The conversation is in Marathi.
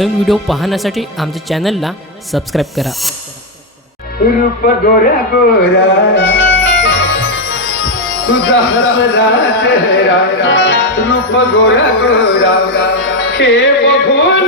नवनवीन व्हिडिओ पाहण्यासाठी आमच्या चॅनलला सबस्क्राईब करा. रूप गोऱ्या गोरा. तुझा हसरा चेहरा. रूप गोऱ्या गोरा. हे बघून